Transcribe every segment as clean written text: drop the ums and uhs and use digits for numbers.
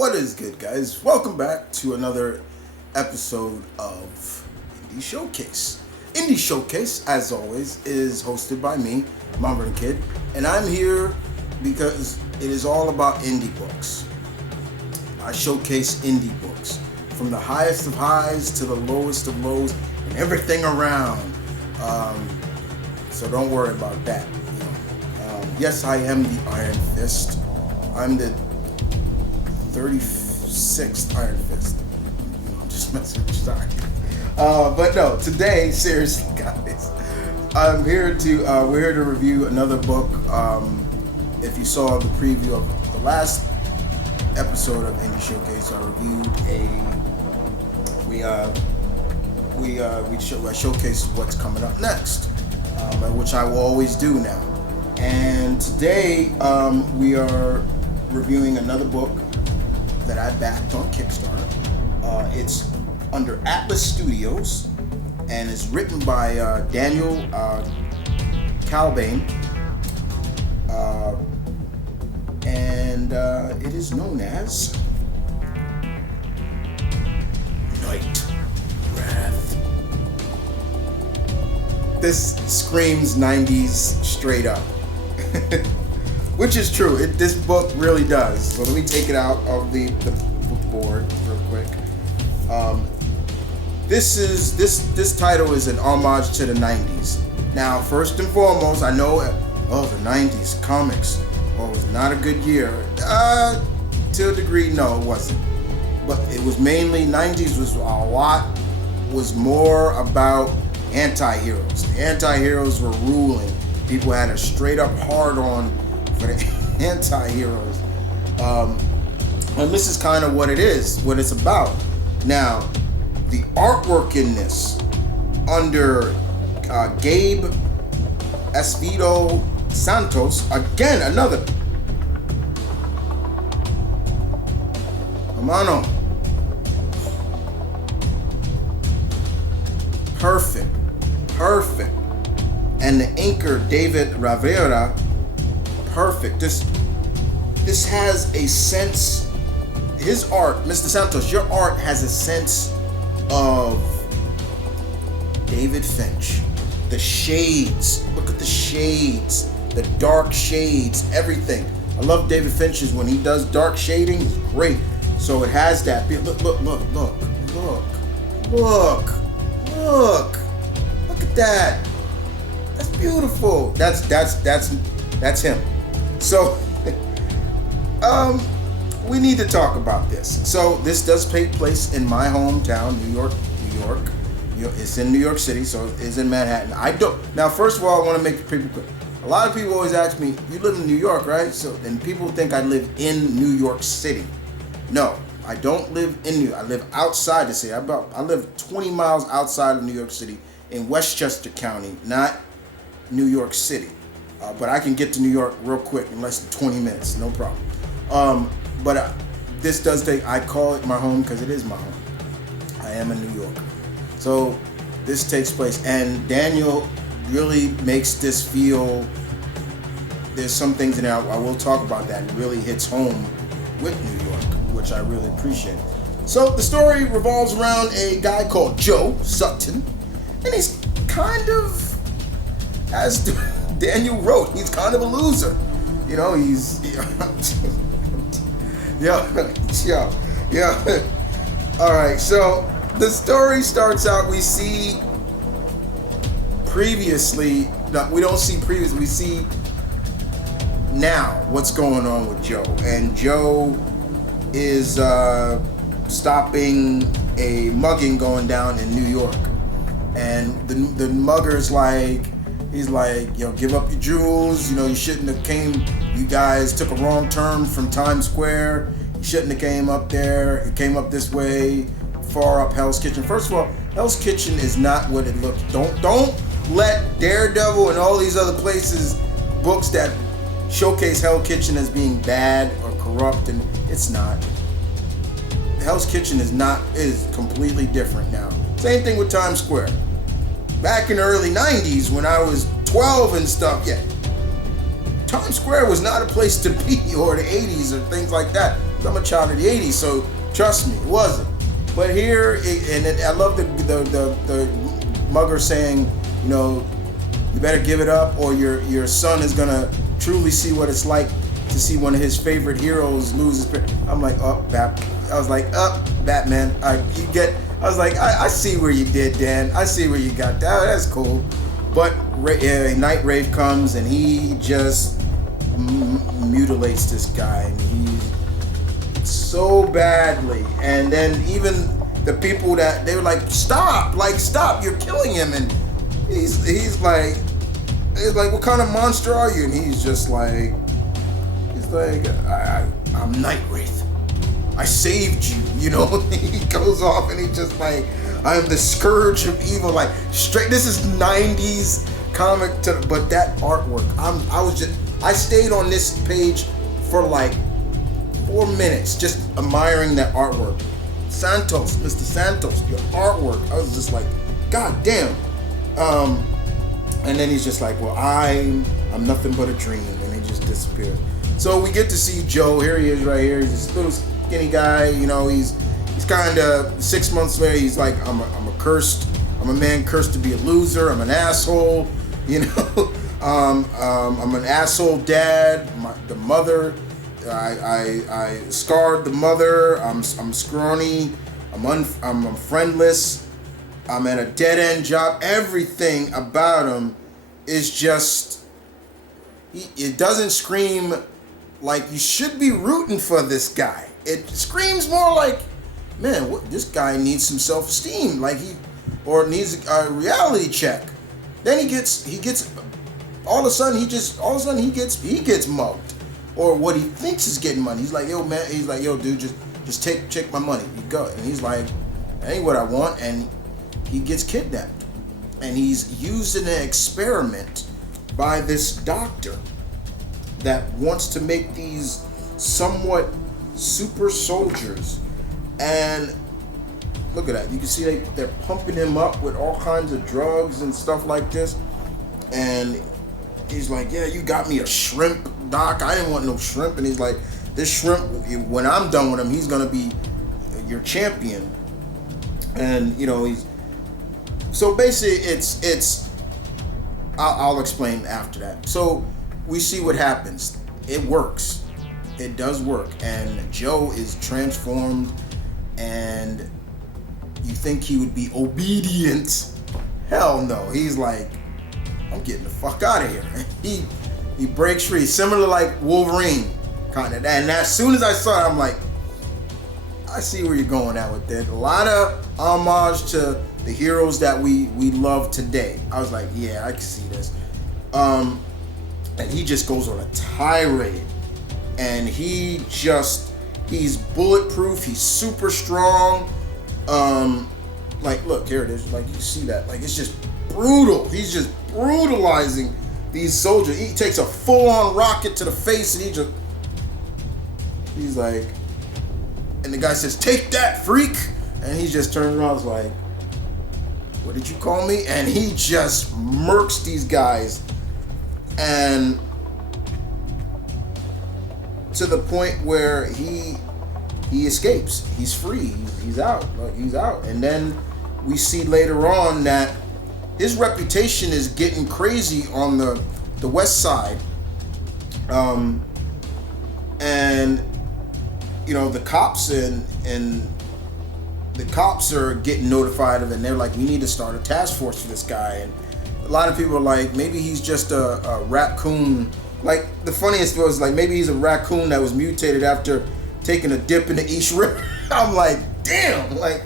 What is good, guys? Welcome back to another episode of Indie Showcase. Indie Showcase, as always, is hosted by me, M.V.K, and I'm here because it is all about indie books. I showcase indie books, from the highest of highs to the lowest of lows, and everything around. So don't worry about that. Yes, I am the Iron Fist. I'm the 36th Iron Fist. I'm just messing with you, sorry. But no, today, seriously, guys, we're here to review another book. If you saw the preview of the last episode of Indie Showcase, I showcased what's coming up next, which I will always do now. And today we are reviewing another book that I backed on Kickstarter. It's under Atlas Studios, and it's written by Daniel Kalban, and it is known as KnightWrath. This screams 90s straight up. Which is true. This book really does. So let me take it out of the board real quick. This title is an homage to the 90s. Now, first and foremost, I know, the 90s comics. It was not a good year. To a degree, no, it wasn't. But it was mainly 90s was more about anti-heroes. The anti-heroes were ruling. People had a straight up hard on for the anti-heroes. And this is kind of what it's about. Now, the artwork in this, under Gabe Esvido Santos, again, another Hermano. Perfect. And the inker, David Rivera, perfect. This has a sense, his art, Mr. Santos, your art has a sense of David Finch. The shades, look at the shades, the dark shades, everything. I love David Finch's, when he does dark shading, it's great. So it has that, look at that. That's beautiful. That's him. So, we need to talk about this. So this does take place in my hometown, New York. It's in New York City, so it's in Manhattan. Now, first of all, I want to make people clear. A lot of people always ask me, "You live in New York, right?" And people think I live in New York City. No, I don't live in New York. I live outside the city. I live 20 miles outside of New York City in Westchester County, not New York City. But I can get to New York real quick in less than 20 minutes, no problem. But this does I call it my home because it is my home. I am a New Yorker. So this takes place, and Daniel really makes this feel, there's some things in there, I will talk about that, it really hits home with New York, which I really appreciate. So the story revolves around a guy called Joe Sutton, and he's kind of, as Daniel wrote, he's kind of a loser. Yo. All right, so the story starts out, we see previously, we don't see previously, we see now what's going on with Joe. And Joe is stopping a mugging going down in New York. And the mugger's he's like, give up your jewels. You shouldn't have you guys took a wrong turn from Times Square. You shouldn't have came up there. It came up this way, far up Hell's Kitchen. First of all, Hell's Kitchen is not what it looks. Don't let Daredevil and all these other books that showcase Hell's Kitchen as being bad or corrupt, and it's not. Hell's Kitchen is completely different now. Same thing with Times Square. Back in the early 90s when I was 12 and stuff, Times Square was not a place to be, or the 80s or things like that. I'm a child of the '80s, so trust me, it wasn't. But here, I love the mugger saying, you know, you better give it up, or your son is gonna truly see what it's like to see one of his favorite heroes lose his. I'm like, Batman. I was like, I see where you did, Dan. I see where you got that. That's cool. But KnightWrath comes and he just mutilates this guy, and he's so badly. And then even the people that they were like, stop, you're killing him. And he's like, what kind of monster are you? And he's like, I'm KnightWrath. I saved you, you know. He goes off and he's just like, I am the scourge of evil. Like straight, this is 90s comic, but that artwork, I stayed on this page for like 4 minutes just admiring that artwork. Santos, Mr. Santos, your artwork. I was just like, God damn. And then he's just like, well, I'm nothing but a dream, and he just disappears. So we get to see Joe. Here he is, right here. He's this little skinny guy. You know, he's kind of 6 months later. He's like, I'm a man cursed to be a loser. I'm an asshole. You know, I'm an asshole dad. The mother, I scarred the mother. I'm scrawny. I'm friendless. I'm at a dead end job. Everything about him is just. It doesn't scream like you should be rooting for this guy. It screams more like, man, this guy needs some self-esteem, or needs a reality check. Then he gets all of a sudden he gets mugged, or what he thinks is getting money. He's like, yo man, dude, just take my money. You go, and he's like, that ain't what I want, and he gets kidnapped, and he's used in an experiment by this doctor that wants to make these somewhat super soldiers. And look at that. You can see they're pumping him up with all kinds of drugs and stuff like this. And he's like, yeah, you got me a shrimp, doc. I didn't want no shrimp. And he's like, this shrimp, when I'm done with him, he's going to be your champion. And, you know, so basically it's I'll explain after that. So we see what happens. It works. It does work. And Joe is transformed, and you think he would be obedient. Hell no. He's like, I'm getting the fuck out of here. He breaks free. Similar like Wolverine, kind of. And as soon as I saw it, I'm like, I see where you're going at with it. A lot of homage to the heroes that we love today. I was like, yeah, I can see this. And he just goes on a tirade. And he's bulletproof. He's super strong. Like, look, here it is. Like, you see that. Like, it's just brutal. He's just brutalizing these soldiers. He takes a full-on rocket to the face, and he's like, and the guy says, take that, freak. And he just turns around and is like, what did you call me? And he just murks these guys. And to the point where he escapes. He's free. He's out. Like, he's out. And then we see later on that his reputation is getting crazy on the west side. And you know, the cops and the cops are getting notified of it, and they're like, we need to start a task force for this guy. And a lot of people are like, maybe he's just a raccoon. Like, the funniest was, like, maybe he's a raccoon that was mutated after taking a dip in the East River. I'm like, damn. Like,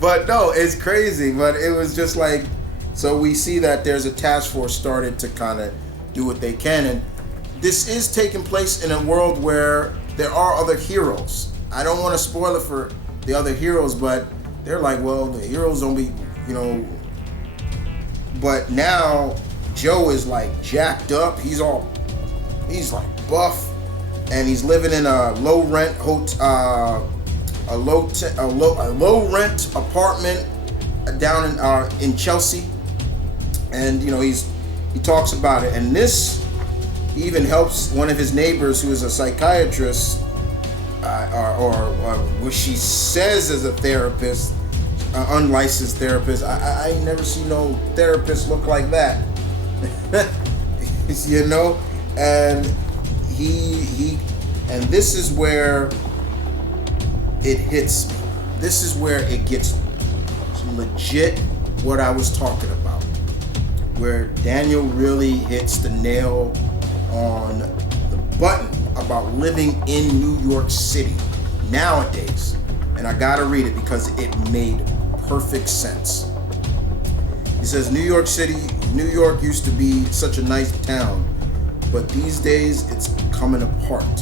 but no, it's crazy. But it was just like, so we see that there's a task force started to kind of do what they can. And this is taking place in a world where there are other heroes. I don't want to spoil it for the other heroes, but they're like, well, the heroes don't be, you know. But now Joe is like jacked up. He's like buff, and he's living in a low rent a low rent apartment down in Chelsea. And you know, he talks about it, and this, he even helps one of his neighbors who is a psychiatrist or what she says as a therapist, unlicensed therapist. I ain't never seen no therapist look like that. You know, and and this is where it hits me. This is where it gets legit what I was talking about, where Daniel really hits the nail on the button about living in New York City nowadays. And I gotta read it because it made perfect sense. He says, New York used to be such a nice town, but these days it's coming apart.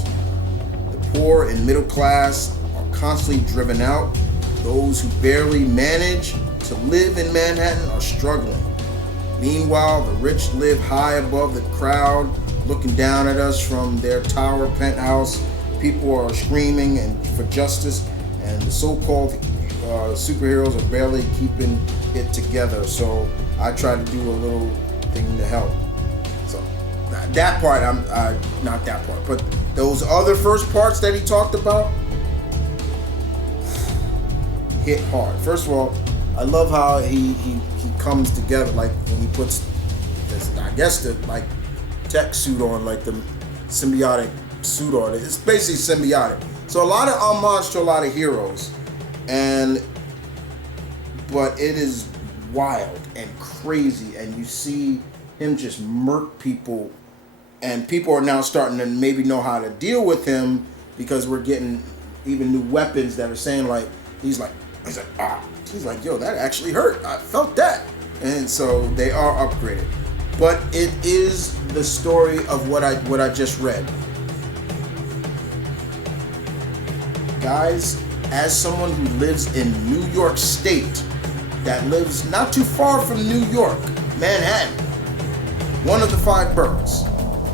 The poor and middle class are constantly driven out. Those who barely manage to live in Manhattan are struggling. Meanwhile, the rich live high above the crowd, looking down at us from their tower penthouse. People are screaming for justice, and the so-called superheroes are barely keeping it together. So I try to do a little thing to help. So that part, not that part, but those other first parts that he talked about hit hard. First of all, I love how he comes together, like when he puts this, I guess, the like tech suit on, like the symbiotic suit on. It's basically symbiotic. So a lot of homage to a lot of heroes, but it is wild and crazy, and you see him just murk people, and people are now starting to maybe know how to deal with him because we're getting even new weapons that are saying like he's like yo, that actually hurt. I felt that. And so they are upgraded. But it is the story of what I just read. Guys, as someone who lives in New York State, that lives not too far from New York, Manhattan, one of the 5 boroughs.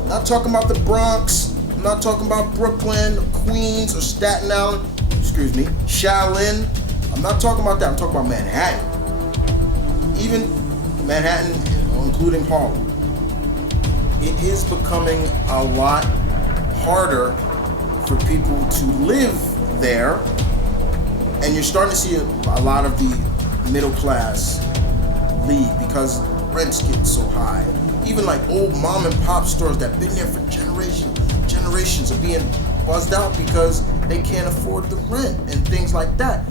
I'm not talking about the Bronx. I'm not talking about Brooklyn, Queens, or Staten Island. Shaolin. I'm not talking about that. I'm talking about Manhattan. Even Manhattan, including Harlem. It is becoming a lot harder for people to live there, and you're starting to see a lot of the middle class leave because rents get so high. Even like old mom and pop stores that have been there for generations are being buzzed out because they can't afford the rent and things like that.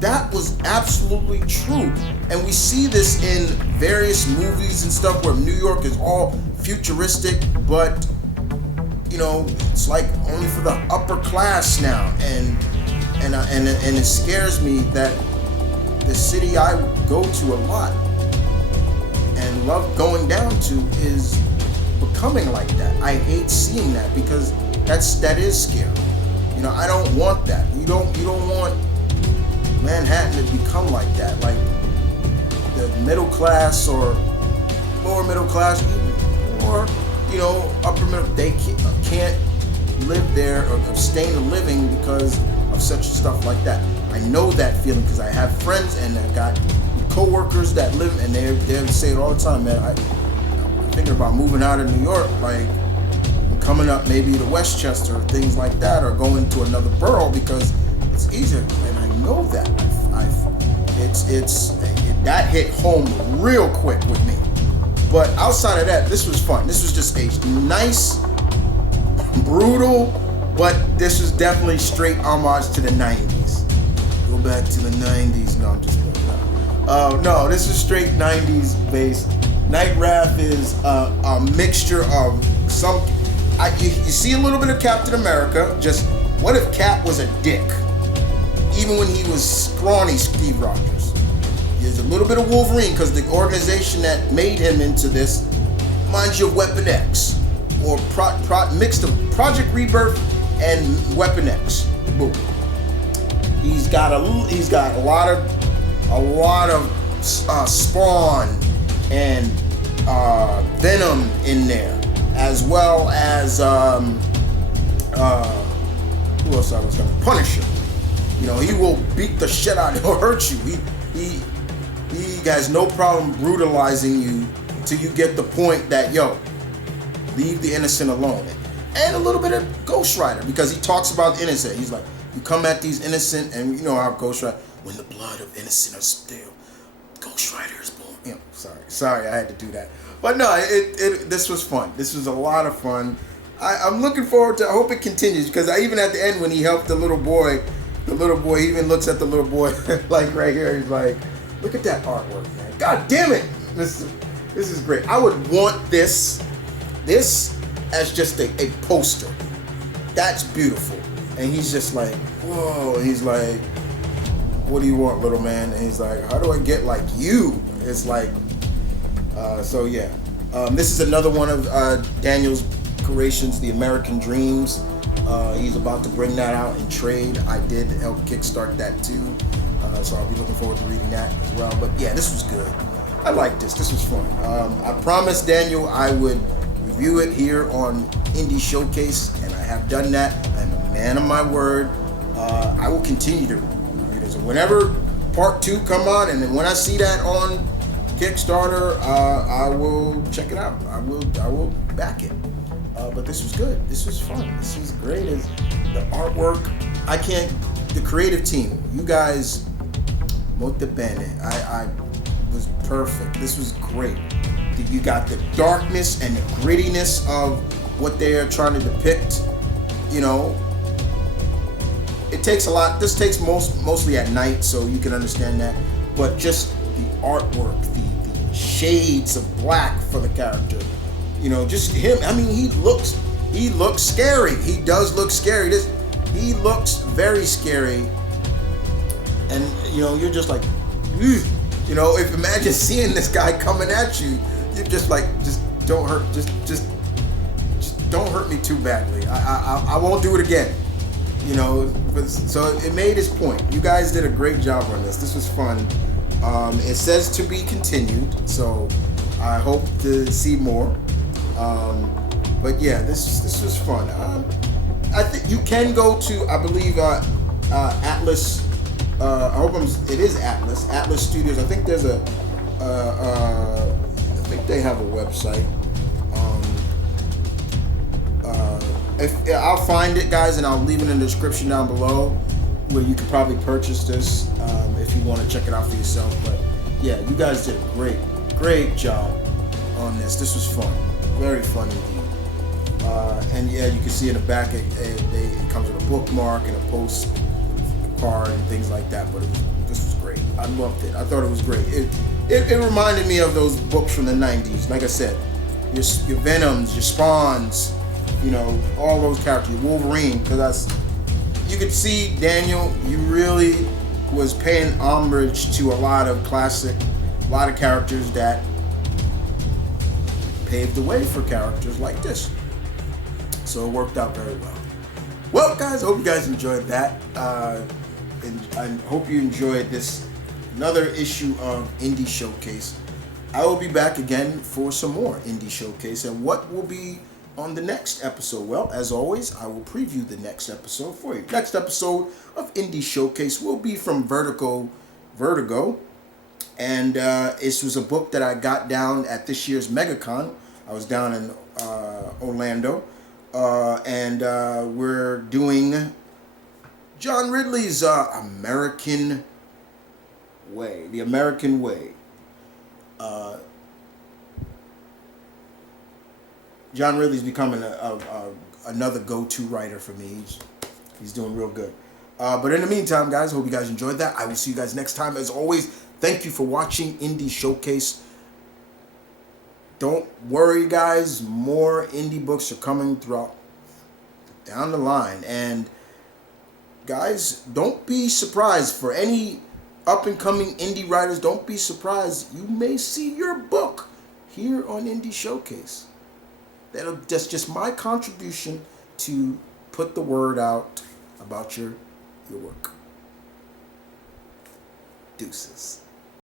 That was absolutely true. And we see this in various movies and stuff where New York is all futuristic, but you know, it's like only for the upper class now. And it scares me that the city I go to a lot and love going down to is becoming like that. I hate seeing that because that is scary. You know, I don't want that. You don't want Manhattan to become like that, like the middle class or lower middle class, or you know, upper middle. They can't live there or sustain a living because of such stuff like that. I know that feeling because I have friends and I got co-workers that live, and they say it all the time, man. I'm thinking about moving out of New York, like coming up maybe to Westchester, things like that, or going to another borough because it's easier. And I know that. That hit home real quick with me. But outside of that, this was fun. This was just a nice, brutal, but this was definitely straight homage to the 90s. Go back to the 90s. No, I'm just kidding. No, this is straight 90s based. KnightWrath is a mixture of some. You see a little bit of Captain America. Just what if Cap was a dick? Even when he was scrawny Steve Rogers. There's a little bit of Wolverine because the organization that made him into this reminds you of Weapon X, or mixed of Project Rebirth and Weapon X. Boom. He's got a lot of Spawn and Venom in there, as well as who else I was gonna Punisher. You know, he will beat the shit out of you, he'll hurt you. He has no problem brutalizing you until you get the point that, yo, leave the innocent alone. And a little bit of Ghost Rider, because he talks about the innocent. He's like, You come at these innocent, and you know how Ghost Rider, when the blood of innocent are still, Ghost Rider is born. You know, sorry, I had to do that. But no, this was fun. This was a lot of fun. I'm looking forward to. I hope it continues because even at the end when he helped the little boy he even looks at the little boy like right here. He's like, look at that artwork, man. God damn it, this is great. I would want this as just a poster. That's beautiful. And he's just like, whoa. And he's like, what do you want, little man? And he's like, how do I get like you? It's like, so yeah. This is another one of Daniel's creations, The American Dreams. He's about to bring that out in trade. I did help kickstart that too. So I'll be looking forward to reading that as well. But yeah, this was good. I liked this. This was fun. I promised Daniel I would review it here on Indie Showcase, and I have done that. I'm a man of my word. I will continue to review this. Whenever part 2 come on, and then when I see that on Kickstarter, I will check it out. I will back it. But this was good. This was fun. This was great. The artwork, the creative team, you guys, molto bene. I was perfect. This was great. You got the darkness and the grittiness of what they are trying to depict. You know, it takes a lot. This takes mostly at night, so you can understand that. But just the artwork, the shades of black for the character. You know, just him. I mean, he looks scary. He does look scary. He looks very scary. And you know, you're just like, ugh. You know, imagine seeing this guy coming at you, you're just like, just don't hurt, just don't hurt me too badly. I won't do it again. You know, so it made his point. You guys did a great job on this. This was fun. It says to be continued, so I hope to see more. But yeah, this was fun. I think you can go to, I believe, Atlas. It is Atlas Studios. I think there's I think they have a website. I'll find it, guys, and I'll leave it in the description down below, where you can probably purchase this if you want to check it out for yourself. But yeah, you guys did a great job on this. This was fun, very fun indeed. And yeah, you can see in the back it comes with a bookmark and a post card and things like that. But this was great. I loved it. I thought it was great. It reminded me of those books from the 90s. Like I said, your Venoms, your Spawns, you know, all those characters, Wolverine, because you could see Daniel, you really was paying homage to a lot of characters that paved the way for characters like this. So it worked out very well. Well, guys, I hope you guys enjoyed that. And I hope you enjoyed this another issue of Indie Showcase. I will be back again for some more Indie Showcase. And what will be on the next episode? Well, as always, I will preview the next episode for you. Next episode of Indie Showcase will be from Vertigo. And this was a book that I got down at this year's MegaCon. I was down in Orlando. And we're doing John Ridley's American Way. The American Way. John Ridley's becoming another go-to writer for me. He's doing real good. But in the meantime, guys, hope you guys enjoyed that. I will see you guys next time. As always, thank you for watching Indie Showcase. Don't worry, guys. More indie books are coming throughout down the line. And guys, don't be surprised. For any up-and-coming indie writers, don't be surprised. You may see your book here on Indie Showcase. That's just my contribution to put the word out about your work. Deuces.